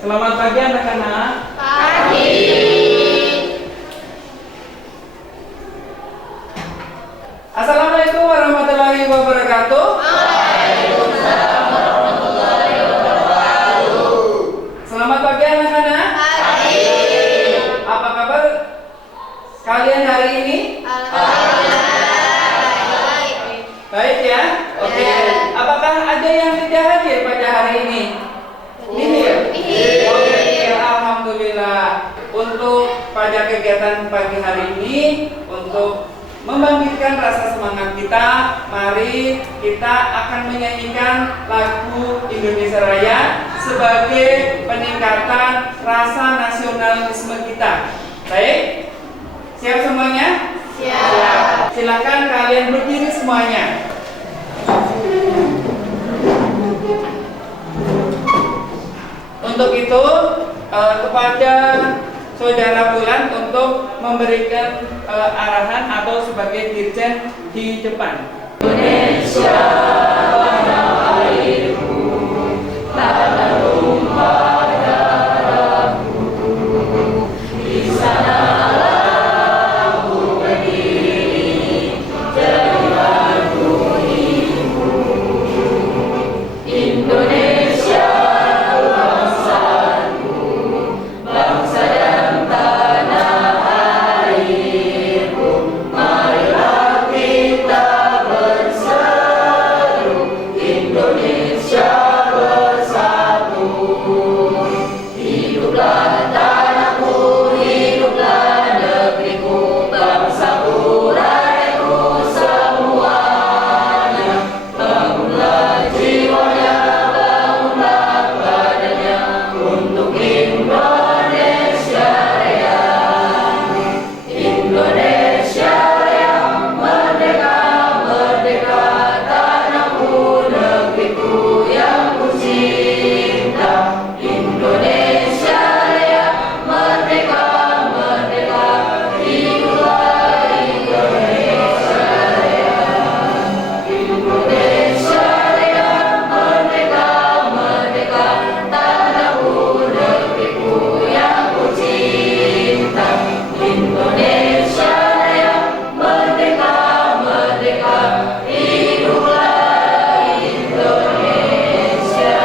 Selamat pagi anak-anak. Pagi. Assalamualaikum warahmatullahi wabarakatuh. Waalaikumsalam warahmatullahi wabarakatuh. Selamat pagi anak-anak. Pagi. Apa kabar kalian hari ini? Baik. Baik ya? Oke. Apakah ada yang tidak hadir pada hari ini? Nihil. Oke, alhamdulillah. Untuk pada kegiatan pagi hari ini, untuk membangkitkan rasa semangat kita, mari kita akan menyanyikan lagu Indonesia Raya sebagai peningkatan rasa nasionalisme kita. Baik? Siap semuanya? Siap. Silakan kalian berdiri semuanya. Untuk itu kepada Saudara Bulan untuk memberikan arahan atau sebagai dirjen di depan. Indonesia tanah airku, tanah tumpah darahku, di sanalah aku berdiri, jadi batu ibu. Indonesia bangsaku, bangsa dan tanah airku, marilah kita berseru, Indonesia bersatu. Hiduplah tanahku, hiduplah negeriku, bangsaku, rakyatku semuanya. Bangunlah jiwanya, bangunlah badannya, untuk Indonesia Raya. Indonesia Raya, merdeka, merdeka, tanahku, negeriku yang ku cinta. Indonesia Raya, merdeka, merdeka, hiduplah Indonesia Raya. Indonesia Raya, merdeka, merdeka, tanahku, negeriku yang ku cinta. Indonesia Raya, merdeka, merdeka, hiduplah Indonesia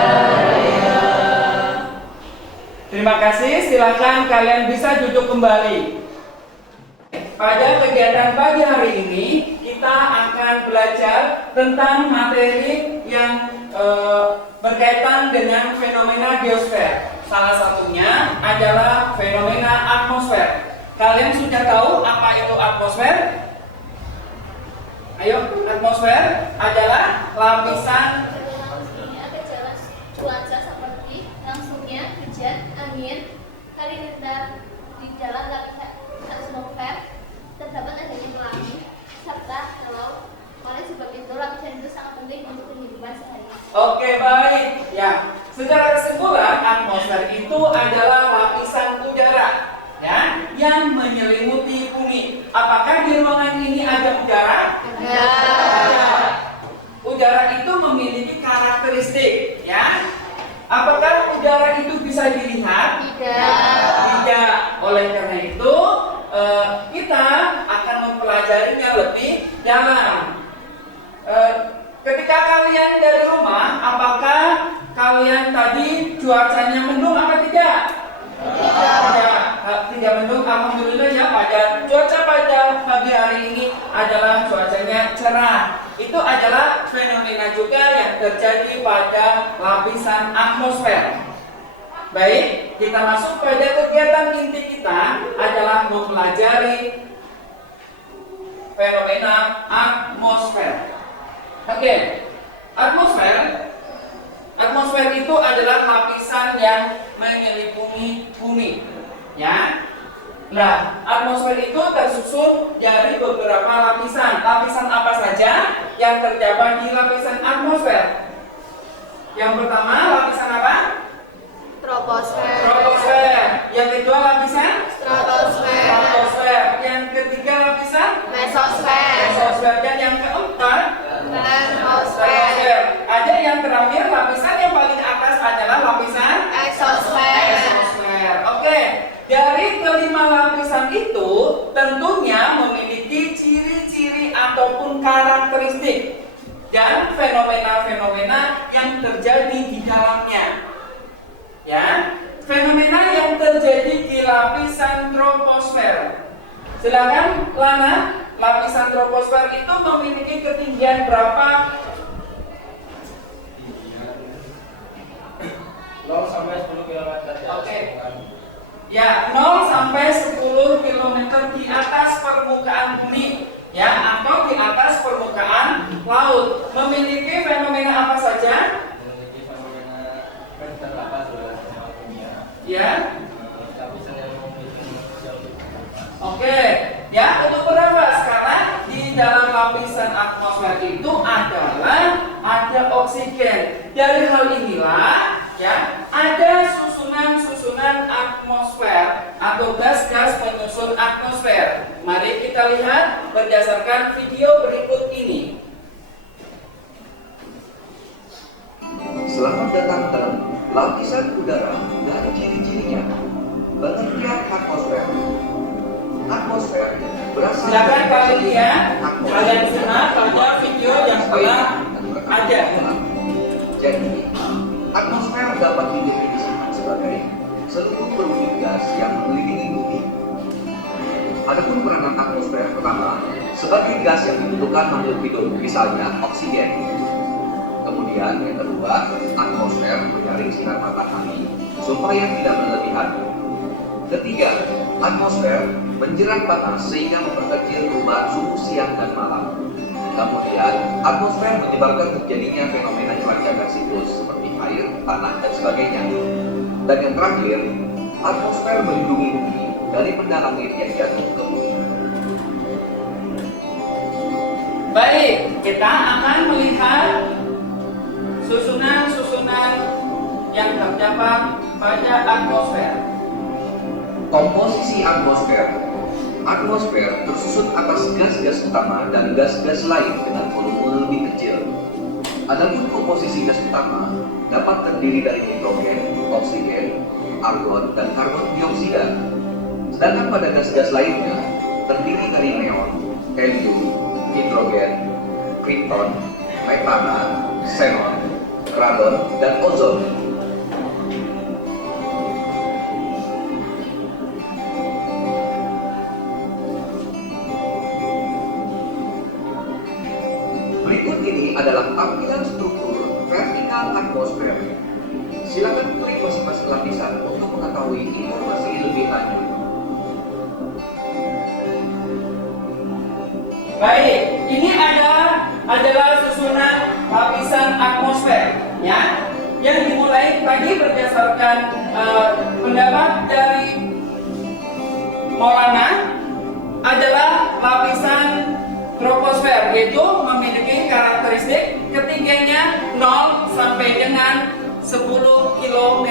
Raya. Terima kasih, silakan kalian bisa duduk kembali. Pada kegiatan pagi hari ini, kita akan belajar tentang materi yang berkaitan dengan fenomena geosfer. Salah satunya adalah fenomena atmosfer. Kalian sudah tahu apa itu atmosfer? Ayo, atmosfer adalah lapisan Ini ada jalan cuaca seperti langsungnya hujan, angin, hari rendah di jalan lapisan atmosfer, terdapat adanya pelangi, serta laut. Oleh sebab itu lapisan itu sangat penting untuk kehidupan sehari-hari. Oke, baik. Ya, secara kesimpulan atmosfer itu adalah lapisan udara ya yang menyelimuti bumi. Apakah di ruangan ini ada udara? Ada. Udara itu memiliki karakteristik ya. Apakah udara itu bisa dilihat? Tidak. Oleh karena itu kita akan mempelajarinya lebih dalam. Ketika kalian dari rumah, apakah kalian tadi cuacanya mendung apa tidak? Tidak mendung. Alhamdulillah ya, cuaca pada pagi hari ini adalah cuacanya cerah. Itu adalah fenomena juga yang terjadi pada lapisan atmosfer. Baik, kita masuk pada kegiatan inti kita adalah mempelajari fenomena atmosfer. Oke, atmosfer itu adalah lapisan yang menyelimuti bumi, ya. Nah, atmosfer itu tersusun dari beberapa lapisan. Lapisan apa saja yang terdapat di lapisan atmosfer? Yang pertama, lapisan apa? Troposfer. Troposfer. Yang kedua, lapisan Stratosfer. stratosfer. Yang ketiga, lapisan Mesosfer. mesosfer. Dan yang keempat, Termosfer. ada yang terakhir, lapisan yang paling atas adalah lapisan Exosfer. lapisan itu tentunya memiliki ciri-ciri ataupun karakteristik dan fenomena-fenomena yang terjadi di dalamnya. Ya, fenomena yang terjadi di lapisan troposfer. Silakan Lana, lapisan troposfer itu memiliki ketinggian berapa? 0 sampai 10 km. Oke. Ya, 0 sampai 10 km di atas permukaan bumi, ya, atau di atas permukaan laut. Memiliki fenomena apa saja? Memiliki fenomena berterlapa sudah dunia. Ya. Lapisan yang memiliki Oke. Ya, untuk berapa sekarang di dalam lapisan atmosfer itu adalah ada oksigen. Dari hal inilah, ya, ada susunan atmosfer atau gas-gas penyusun atmosfer. Mari kita lihat berdasarkan video berikut ini. Selamat datang dalam lapisan udara dan ciri-cirinya. Pengertian atmosfer. Atmosfer berasal Silakan kalian lihat, atmosfer. kalian simak pada video yang telah ada. Jadi, atmosfer dapat didefinisikan sebagai seluruh perwujud gas yang mengelilingi bumi. Adapun peranan atmosfer pertama sebagai gas yang dibutuhkan makhluk hidup, misalnya oksigen. Kemudian yang kedua, atmosfer menyaring sinar matahari supaya tidak berlebihan. Ketiga, atmosfer menjerat panas sehingga memperkecil perubahan suhu siang dan malam. Kemudian, atmosfer menyebabkan terjadinya fenomena cuaca dan siklus seperti air, tanah, dan sebagainya. Dan yang terakhir, atmosfer melindungi bumi dari benda langit yang jatuh ke bumi. Baik, kita akan melihat susunan yang terdapat pada atmosfer. Komposisi atmosfer. Atmosfer tersusun atas gas-gas utama dan gas-gas lain dengan volume lebih kecil. Adapun komposisi gas utama dapat terdiri dari nitrogen, oksigen, argon, dan karbon dioksida. Sedangkan pada gas-gas lainnya terdiri dari neon, helium, hidrogen, krypton, metana, xenon, radon, dan ozon. Berikut ini adalah tampilan struktur vertikal atmosfer. Silakan klik masing-masing lapisan untuk mengetahui informasi lebih lanjut. Baik, ini adalah susunan lapisan atmosfer, ya, yang dimulai tadi berdasarkan pendapat dari Maulana adalah lapisan troposfer, yaitu memiliki karakteristik ketinggiannya 0 sampai dengan 10 km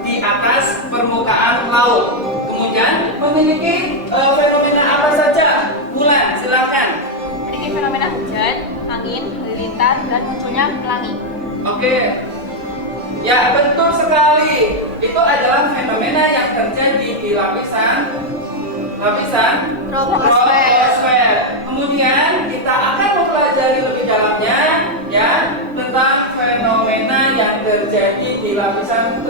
di atas permukaan laut. Kemudian memiliki fenomena apa saja? Bulan, silakan. Memiliki fenomena hujan, angin, halilintar, dan munculnya pelangi. Oke. Ya, betul sekali. Itu adalah fenomena yang terjadi di lapisan troposfer. Kemudian kita akan mempelajari lebih dalamnya, ya, tentang fenomena yang terjadi di lapisan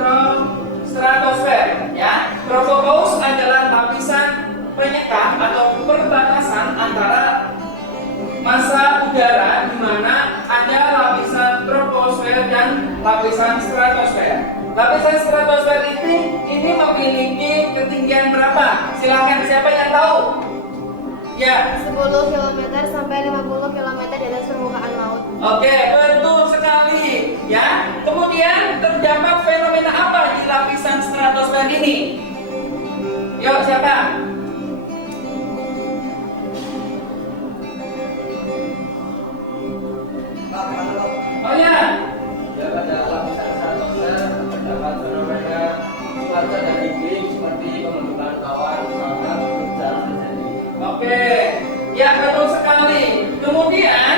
stratosfer, ya. Tropopause adalah lapisan penyekat atau perbatasan antara massa udara di mana ada lapisan troposfer dan lapisan stratosfer. Lapisan stratosfer ini memiliki ketinggian berapa? Silakan, siapa yang tahu? Ya. 10 km sampai 50 km di atas permukaan laut. Oke, betul sekali. Ya. Kemudian terdapat fenomena apa di lapisan stratosfer ini? Yuk, siapa? Oh ya. Ya, pada lapisan stratosfer terdapat fenomena cuaca dan iklim seperti pembentukan awan, misalkan hujan terjadi. Oke, ya betul sekali. Kemudian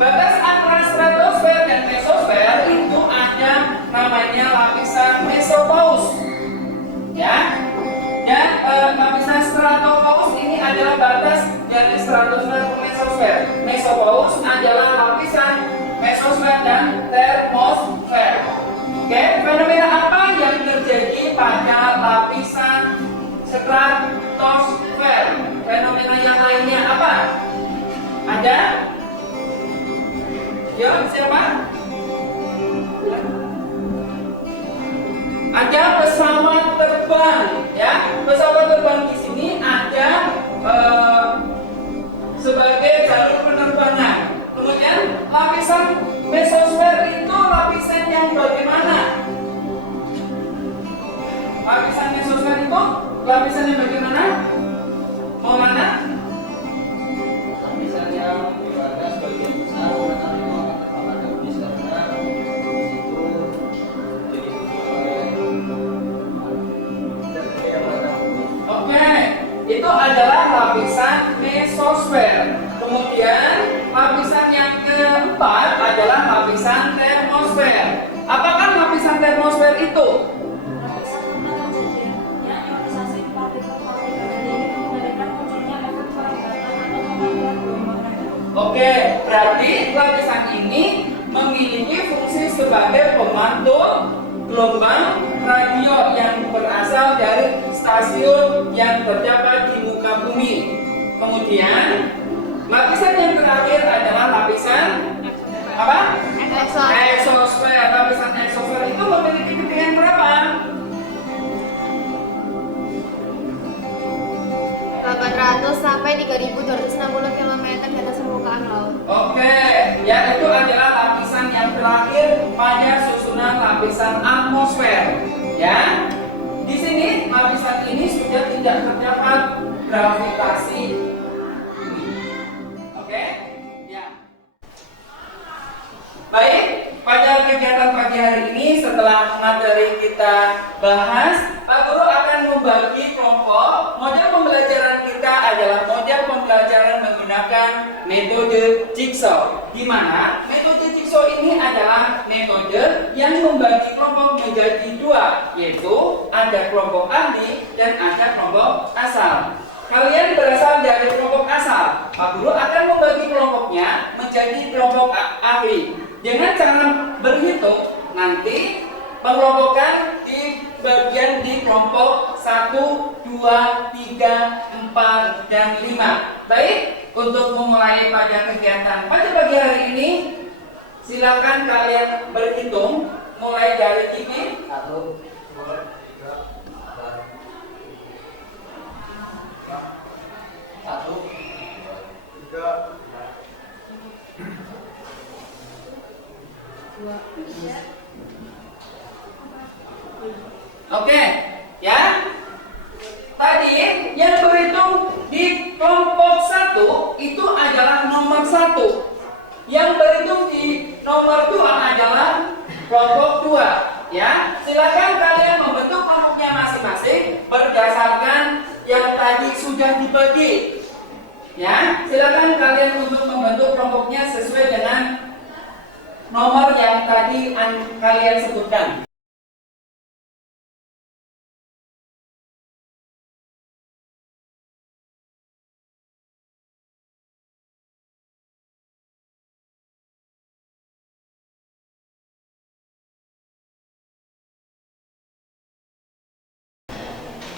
batas antara stratosfer dan mesosfer itu ada namanya lapisan mesopause. Ya, dan lapisan stratopause ini adalah batas dari stratosfer ke mesosfer. Mesopause adalah lapisan mesosfer dan termosfer. Oke, fenomena apa yang terjadi pada lapisan stratosfer? Fenomena yang lainnya apa? Ada? Ya, siapa? Ada pesawat terbang, ya. Pesawat terbang di sini ada sebagai jalur penerbangan. Kemudian lapisan mesosfer itu lapisan yang bagaimana? Lapisan mesosfer itu lapisan yang bagaimana? Mau mana? Lapisan yang dimana sebagian besar tetapi apakah habis karena di situ dilindungi oleh dan yang mana Oke, itu adalah lapisan mesosfer. Kemudian lapisan yang keempat adalah lapisan termosfer. Apakah lapisan termosfer itu? Lapisan tentang kejadian yang ionisasi partikel-partikel dari ini mengendalikan munculnya efek pergerakan atau pengaturan gelombang radio. Oke, berarti lapisan ini memiliki fungsi sebagai pemantul gelombang radio yang berasal dari stasiun yang terdapat di muka bumi. Kemudian lapisan yang terakhir adalah lapisan apa? Exosfer. Lapisan exosfer itu memiliki ketinggian berapa? 800 sampai 3260 km di atas permukaan laut. Oke, ya itu adalah lapisan yang terakhir pada susunan lapisan atmosfer. Ya, di sini lapisan ini sudah tidak terdapat gravitasi bumi. Oke, ya. Baik, pada kegiatan pagi hari ini setelah materi kita bahas, Pak Guru akan membagi kelompok. Model pembelajaran kita adalah model pembelajaran menggunakan metode jigsaw. Di mana metode jigsaw ini adalah metode yang membagi kelompok menjadi dua, yaitu ada kelompok ahli dan ada kelompok asal. Kalian berasal dari kelompok asal. Pak Guru akan membagi kelompoknya menjadi kelompok ahli. Dengan cara berhitung, nanti pengelompokan di bagian di kelompok 1, 2, 3, 4, dan 5. Baik, untuk memulai pada kegiatan pada pagi hari ini, silakan kalian berhitung mulai dari ini. 1, 2, 3, 4, 1, 3, Oke, ya. Tadi yang berhitung di kelompok 1 itu adalah nomor 1. Yang berhitung di nomor 2 adalah kelompok 2. Ya, silakan kalian membentuk kelompoknya masing-masing berdasarkan yang tadi sudah dibagi. Ya, silakan kalian untuk membentuk kelompoknya sesuai dengan nomor yang tadi kalian sebutkan.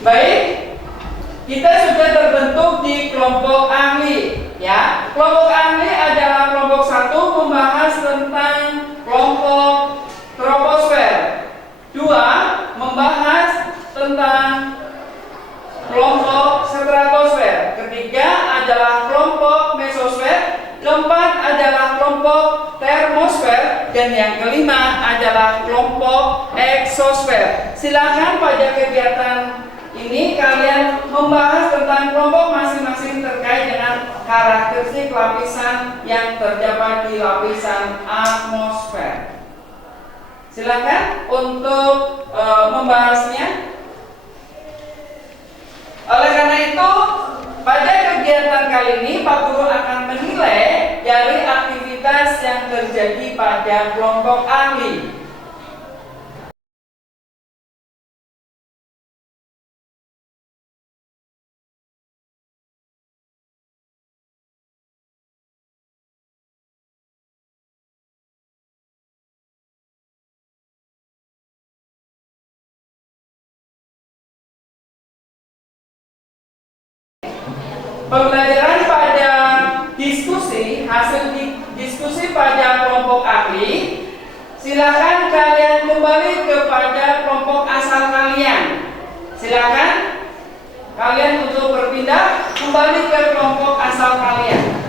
Baik, kita sudah terbentuk di kelompok ahli. Ya, kelompok ahli adalah kelompok 1 membahas tentang kelompok troposfer. 2 membahas tentang kelompok stratosfer. Ketiga adalah kelompok mesosfer. Keempat adalah kelompok termosfer. Dan yang kelima adalah kelompok exosfer. Silakan pada kegiatan ini kalian membahas tentang kelompok masing-masing terkait dengan karakteristik lapisan yang terdapat di lapisan atmosfer. Silakan untuk membahasnya. Oleh karena itu, pada kegiatan kali ini Pak Guru akan menilai dari aktivitas yang terjadi pada kelompok ahli. Pembelajaran pada diskusi, hasil diskusi pada kelompok ahli. Silakan kalian kembali kepada kelompok asal kalian. Silakan kalian untuk berpindah kembali ke kelompok asal kalian.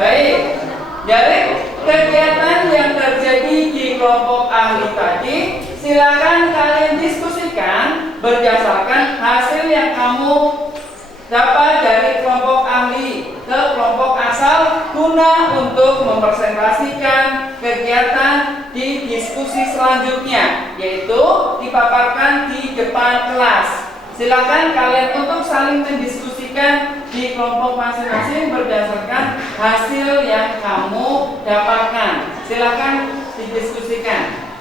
Baik, dari kegiatan yang terjadi di kelompok ahli tadi, silakan kalian diskusikan berdasarkan hasil yang kamu dapat dari kelompok ahli ke kelompok asal guna untuk mempresentasikan kegiatan di diskusi selanjutnya, yaitu dipaparkan di depan kelas. Silakan kalian untuk saling mendiskusikan di kelompok masing-masing berdasarkan hasil yang kamu dapatkan. Silakan didiskusikan.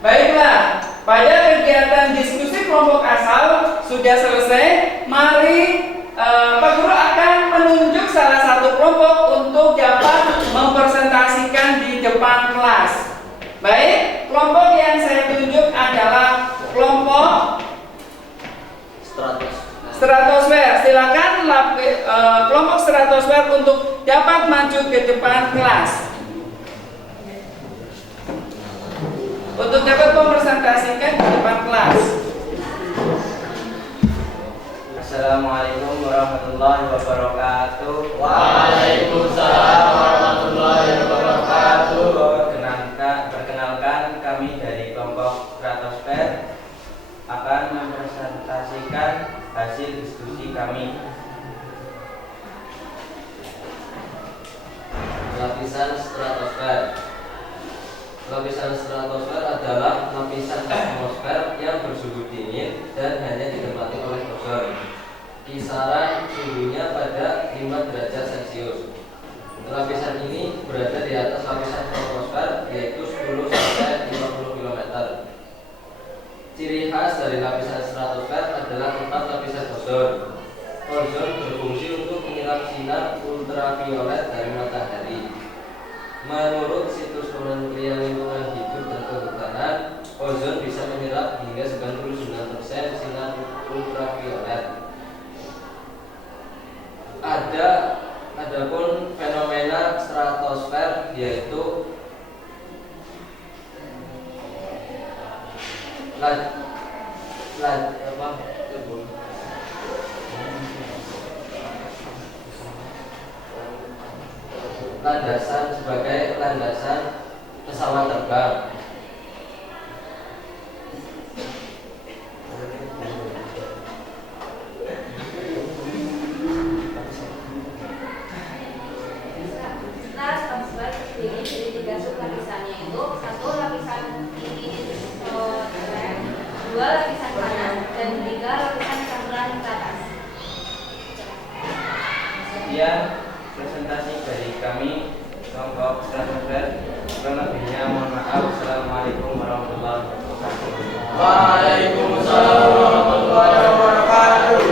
Baiklah, pada kegiatan diskusi kelompok asal sudah selesai. Mari Pak Guru akan menunjuk salah satu kelompok untuk dapat mempresentasikan di depan kelas. Baik, kelompok yang saya tunjuk adalah kelompok stratosfer. Silakan kelompok stratosfer untuk dapat maju ke depan kelas. Untuk dapat mempresentasikan di depan kelas. Assalamualaikum warahmatullahi wabarakatuh. Waalaikumsalam warahmatullahi wabarakatuh. Perkenalkan kami dari kelompok stratosfer akan mempresentasikan hasil diskusi kami. Lapisan stratosfer. Lapisan stratosfer adalah lapisan atmosfer yang bersuhu dingin dan hanya ditempati oleh ozon. Kisaran suhunya pada 5 derajat Celcius. Lapisan ini berada di atas lapisan troposfer, yaitu 10 sampai 50 km. Ciri khas dari lapisan stratosfer adalah tempat lapisan ozon. Ozon berfungsi untuk menyerap sinar ultraviolet dari matahari. Menurut situs Kementerian Lingkungan Hidup dan Kehutanan, ozon bisa menyerap hingga 99% sinar ultraviolet. Adapun fenomena stratosfer yaitu landasan sebagai landasan pesawat terbang. Stratosfer terdiri dari 3 sublapisannya, yaitu 1 lapisan litosfer, 2 lapisan panas, dan 3 lapisan campuran ke atas. Sekian presentasi dari kami kelompok stratosfer. Kurang lebihnya mohon maaf. Assalamualaikum warahmatullahi wabarakatuh. Waalaikumsalam warahmatullahi wabarakatuh.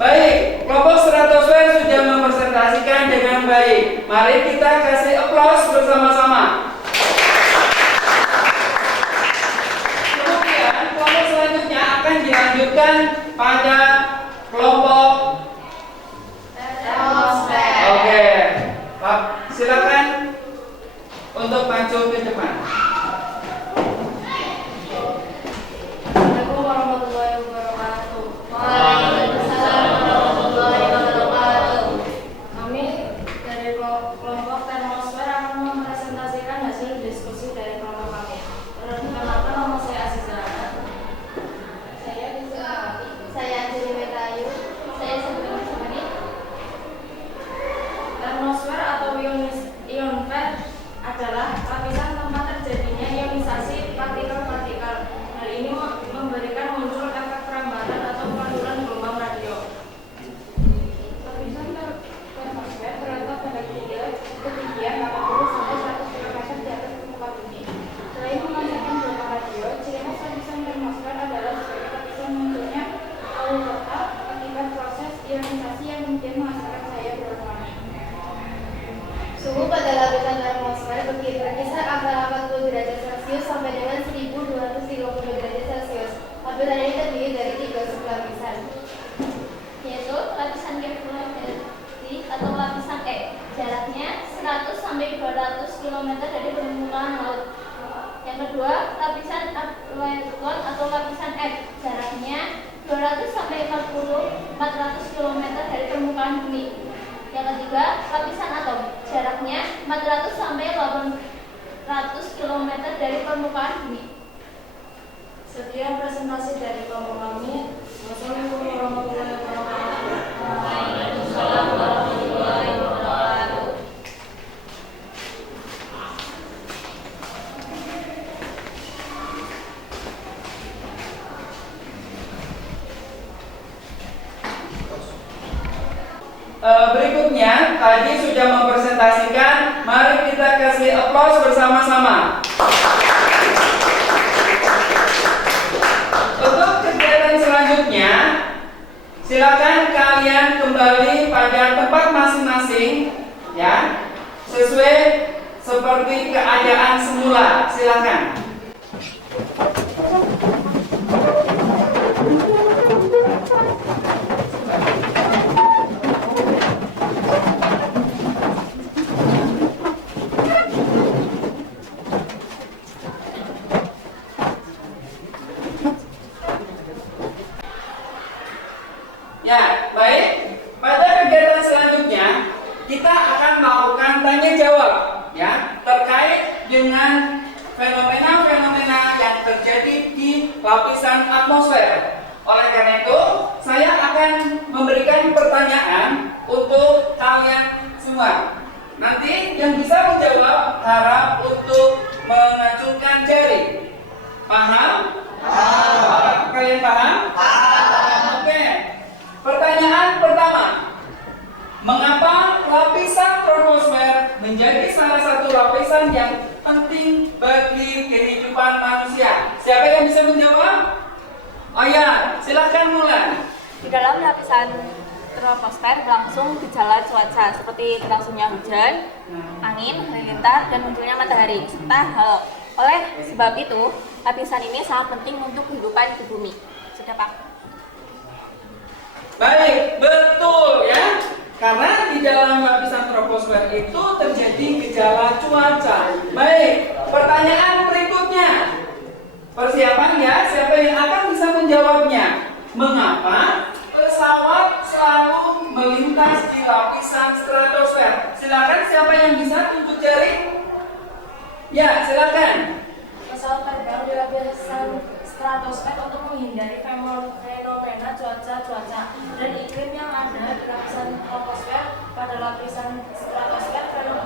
Baik, kelompok stratosfer sudah mempresentasikan dengan baik. Mari kita kasih aplaus bersama-sama. Kemudian kelompok selanjutnya akan dilanjutkan pada kelompok Termosfer. Oke, Pak, silakan untuk maju ke depan. Assalamualaikum warahmatullahi wabarakatuh. Waalaikumsalam warahmatullahi wabarakatuh. Kami dari kelompok termosfer akan mempresentasikan hasil diskusi dari kelompok kami. Perkenalkan, nama saya Aziza. Saya Anjeli Metayu. Saya sebelum ini. Termosfer sampai 200 km dari permukaan laut. Yang kedua, lapisan upwelcon atau lapisan F, jaraknya 200 sampai 400 km dari permukaan bumi. Yang ketiga, lapisan atom, jaraknya 400 sampai 800 km dari permukaan bumi. Sekian presentasi dari kelompok kami. Wassalamualaikum warahmatullahi wabarakatuh. Waalaikumsalam warahmatullahi wabarakatuh. Berikutnya tadi sudah mempresentasikan, mari kita kasih aplaus bersama-sama. Untuk kegiatan selanjutnya, silakan kalian kembali pada tempat masing-masing, ya, sesuai seperti keadaan semula. Silakan. Ya, baik. Pada kegiatan selanjutnya kita akan melakukan tanya jawab, ya, terkait dengan fenomena-fenomena yang terjadi di lapisan atmosfer. Oleh karena itu, saya akan memberikan pertanyaan untuk kalian semua. Nanti yang bisa menjawab harap untuk mengacungkan jari. Paham? Paham. Kalian paham? Paham. Oke. Pertanyaan pertama, mengapa lapisan troposfer menjadi salah satu lapisan yang penting bagi kehidupan manusia? Siapa yang bisa menjawab? Oh ya, silakan mulai. Di dalam lapisan troposfer berlangsung gejala cuaca seperti berlangsungnya hujan, angin, halilintar, dan munculnya matahari. Oleh sebab itu, lapisan ini sangat penting untuk kehidupan di bumi. Sudah, Pak? Baik, betul ya. Karena di dalam lapisan troposfer itu terjadi gejala cuaca. Baik, pertanyaan berikutnya. Persiapan ya, siapa yang akan bisa menjawabnya? Mengapa pesawat selalu melintas di lapisan stratosfer? Silakan, siapa yang bisa tunjuk jari? Ya, silakan. Pesawat terbang di lapisan stratosfer untuk menghindari fenomena cuaca dan iklim yang ada di lapisan troposfer. Pada lapisan stratosfer,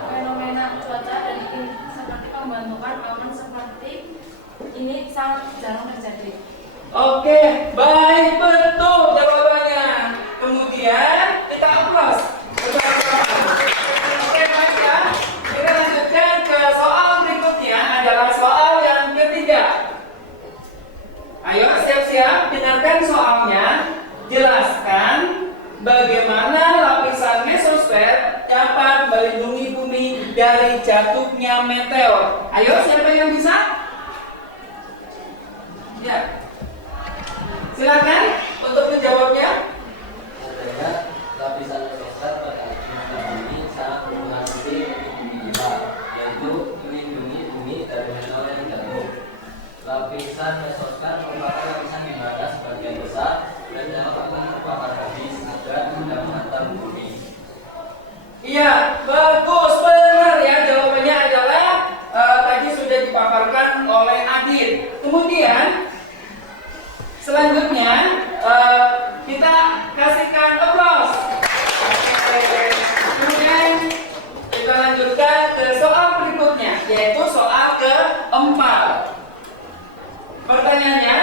fenomena cuaca dan iklim seperti pembentukan awan seperti ini sangat jarang terjadi. Oke, baik, betul jawabannya. Kemudian kita aplaus bersama-sama. Oke, baik ya. Kita lanjutkan ke soal berikutnya, adalah soal yang ketiga. Ayo siap-siap, dengarkan soalnya. Jelaskan bagaimana lapisan mesosfer dapat melindungi bumi dari jatuhnya meteor. Ayo, siapa yang bisa? Ya. Silakan untuk menjawabnya. Adanya lapisan mesosfer pada atmosfer bumi sangat mempengaruhi bumi kita, yaitu melindungi bumi dari meteor yang jatuh. Lapisan mesosfer merupakan lapisan di mana sebagian besar dan dapat terbakar habis agar tidak menghantam bumi. Iya, bagus, benar ya. Jawabannya adalah tadi sudah dipaparkan oleh Adit. Kemudian selanjutnya kita kasihkan aplaus. Kemudian kita lanjutkan ke soal berikutnya, yaitu soal keempat. Pertanyaannya,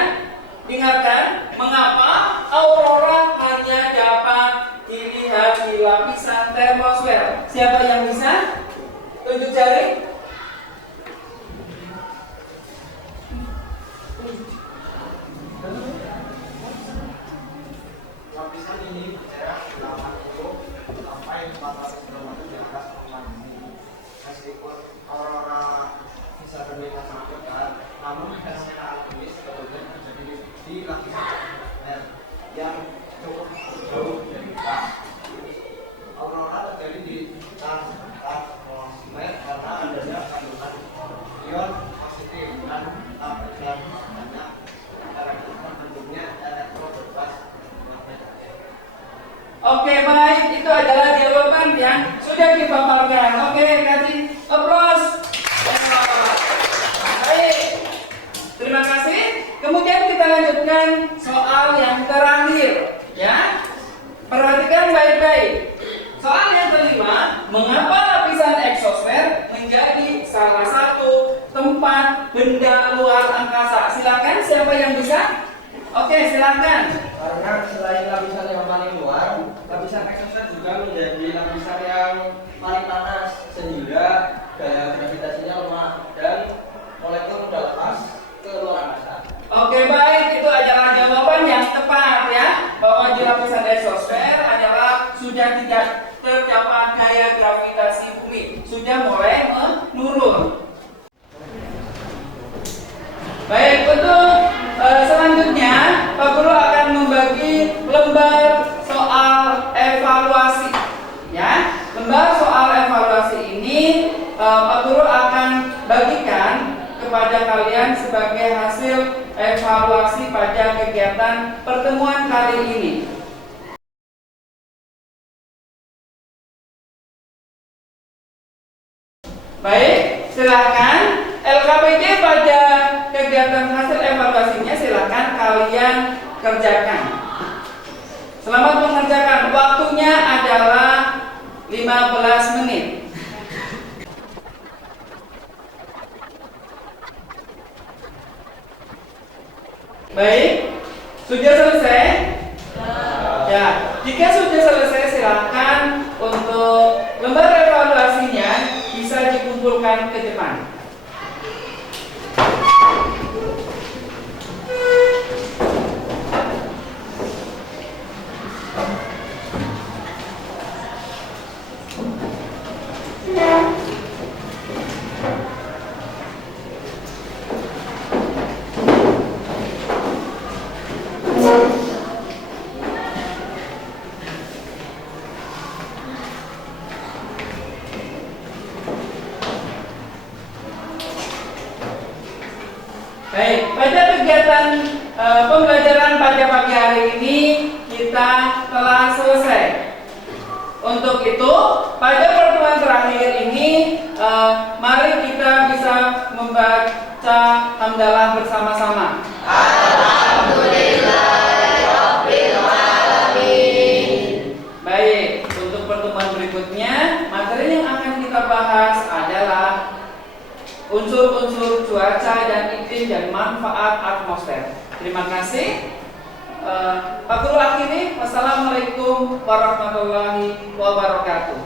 dengarkan, mengapa aurora hanya dapat dilihat di lapisan termosfer? Siapa yang bisa tunjuk jari? Lapisan ini berjarak 80 sampai 400 km di atas permukaan bumi. Meskipun aurora bisa terlihat sangat dekat, namun fenomena alami sebetulnya terjadi di lapisan atmosfer yang cukup jauh dari kita. Aurora terjadi di sekitar atmosfer sudah dipaparkan. Oke, kasih applause. Baik, terima kasih. Kemudian kita lanjutkan soal yang terakhir, ya. Perhatikan baik-baik. Soal yang kelima, mengapa lapisan eksosfer menjadi salah satu tempat benda luar angkasa? Silakan, siapa yang bisa? Oke, silakan. Karena selain lapisan yang paling luar, lapisan eksosfer juga menjadi lapisan yang paling panas sehingga gaya gravitasinya lemah dan molekul mudah lepas ke luar angkasa. Oke, baik, itu adalah jawaban yang tepat ya, bahwa di lapisan eksosfer adalah sudah tidak terdapat gaya gravitasi bumi, sudah mulai menurun. Baik, untuk selanjutnya Pak Guru akan membagi lembar soal evaluasi, ya. Lembar soal evaluasi ini Pak Guru akan bagikan kepada kalian sebagai hasil evaluasi pada kegiatan pertemuan kali ini. Baik, silakan LKPD pada kegiatan hasil evaluasinya silakan kalian kerjakan. Selamat mengerjakan. Waktunya adalah 15 menit. Baik, sudah selesai? Ya, jika sudah selesai silakan untuk lembar evaluasinya bisa dikumpulkan ke depan. Baik, pada kegiatan pembelajaran pada pagi hari ini kita telah selesai. Untuk itu, pada pertemuan terakhir ini, mari kita bisa membaca hamdalah bersama-sama. Alhamdulillahirobbilalamin. Baik, untuk pertemuan berikutnya, materi yang akan kita bahas adalah unsur-unsur cuaca dan iklim dan manfaat atmosfer. Terima kasih. Pak Guru akhiri. Wassalamualaikum warahmatullahi wabarakatuh.